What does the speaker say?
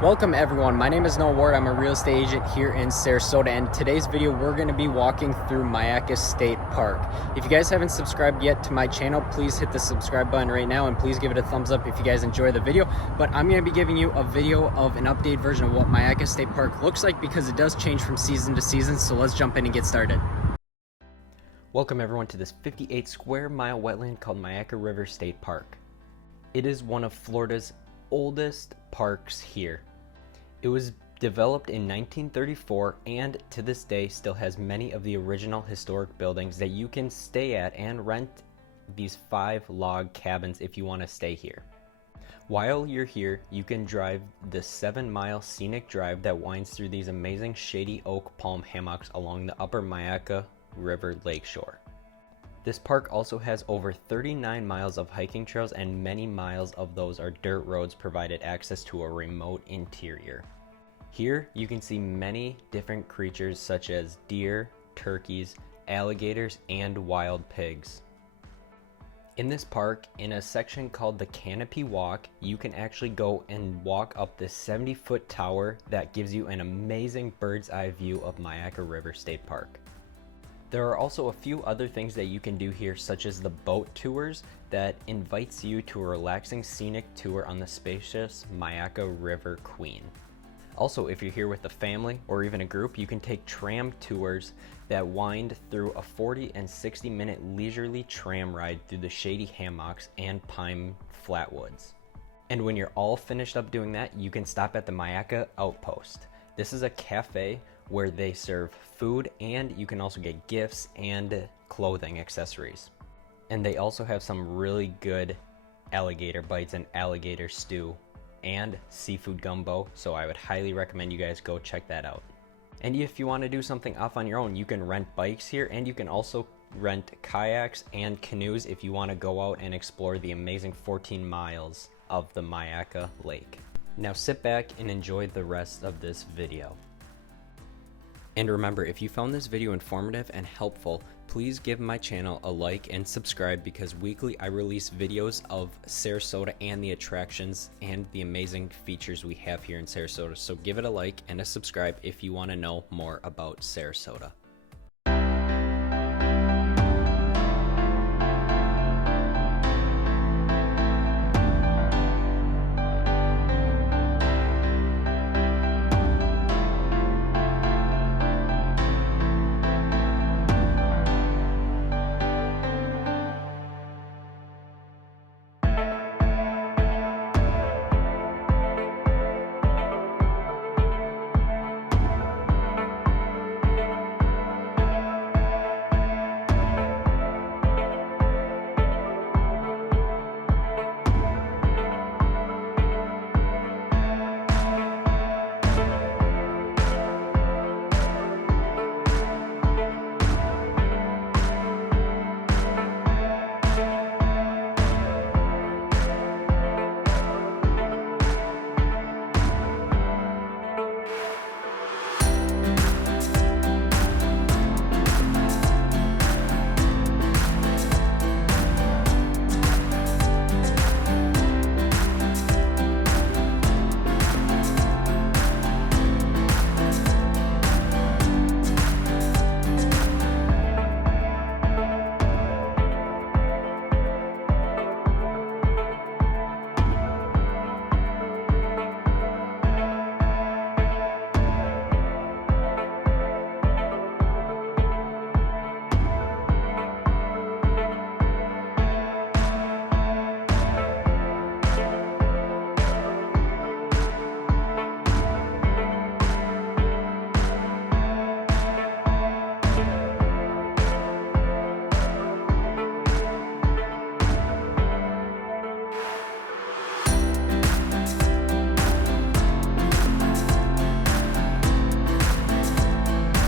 Welcome everyone, my name is Noah Ward. I'm a real estate agent here in Sarasota, and today's video we're going to be walking through Myakka State Park. If you guys haven't subscribed yet to my channel, please hit the subscribe button right now and please give it a thumbs up if you guys enjoy the video. But I'm going to be giving you a video of an updated version of what Myakka State Park looks like because it does change from season to season, so let's jump in and get started. Welcome everyone to this 58 square mile wetland called Myakka River State Park. It is one of Florida's oldest parks here. It was developed in 1934 and to this day still has many of the original historic buildings that you can stay at and rent these 5 log cabins if you want to stay here. While you're here, you can drive the 7-mile scenic drive that winds through these amazing shady oak palm hammocks along the upper Myakka River lakeshore. This park also has over 39 miles of hiking trails, and many miles of those are dirt roads provided access to a remote interior. Here you can see many different creatures such as deer, turkeys, alligators, and wild pigs. In this park, in a section called the Canopy Walk, you can actually go and walk up this 70-foot tower that gives you an amazing bird's eye view of Myakka River State Park. There are also a few other things that you can do here, such as the boat tours that invites you to a relaxing scenic tour on the spacious Myakka River Queen. Also, if you're here with a family or even a group, you can take tram tours that wind through a 40 and 60-minute leisurely tram ride through the shady hammocks and pine flatwoods. And when you're all finished up doing that, you can stop at the Myakka Outpost. This is a cafe where they serve food, and you can also get gifts and clothing accessories. And they also have some really good alligator bites and alligator stew and seafood gumbo, so I would highly recommend you guys go check that out. And if you want to do something off on your own, you can rent bikes here, and you can also rent kayaks and canoes if you want to go out and explore the amazing 14 miles of the Myakka Lake. Now sit back and enjoy the rest of this video. And remember, if you found this video informative and helpful, please give my channel a like and subscribe, because weekly I release videos of Sarasota and the attractions and the amazing features we have here in Sarasota. So give it a like and a subscribe if you want to know more about Sarasota.